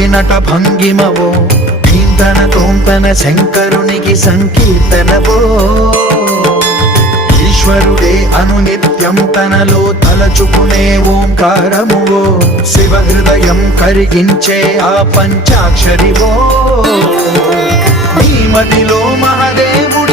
సాగినట భంగిమవో కీర్తన తోంతన శంకరునికి సంకీర్తనవో ఈశ్వరుడే అనునిత్యం తనలో తలచుకునే ఓంకారమువో శివ హృదయం కరిగించే ఆ పంచాక్షరివో నీ మదిలో మహాదేవుడు